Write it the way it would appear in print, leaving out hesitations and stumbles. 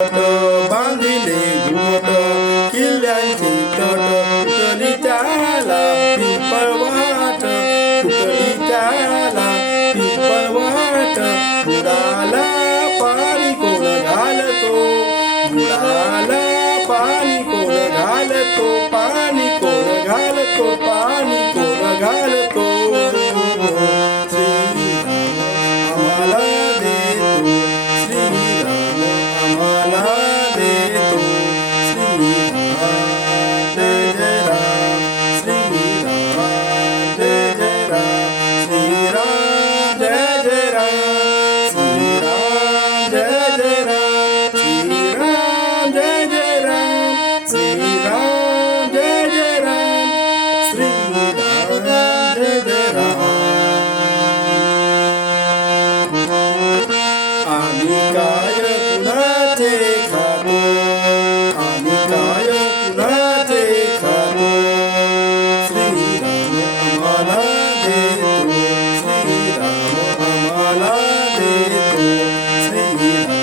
बांधिले घुमट किल्ल्यांचे तट फुटली त्याला पिंपळवाट फुटली त्याला पिंपळवाट बुडाला पाणी कोण घालतो बुडाला पाणी कोण घालतो पाणी कोण घालतो पाणी कोण घालतो श्रीराम आम्हाला देतो श्रीराम जय जय राम श्रीराम जय जय राम श्रीराम जय जय राम श्रीराम जय जय राम श्रीराम जय जय राम श्रीराम जय जय राम श्रीराम जय जय राम आम्ही काय कुणाचे खातो आम्ही काय कुणाचे खातो श्रीराम आम्हाला देतो श्रीराम आम्हाला देतो श्रीराम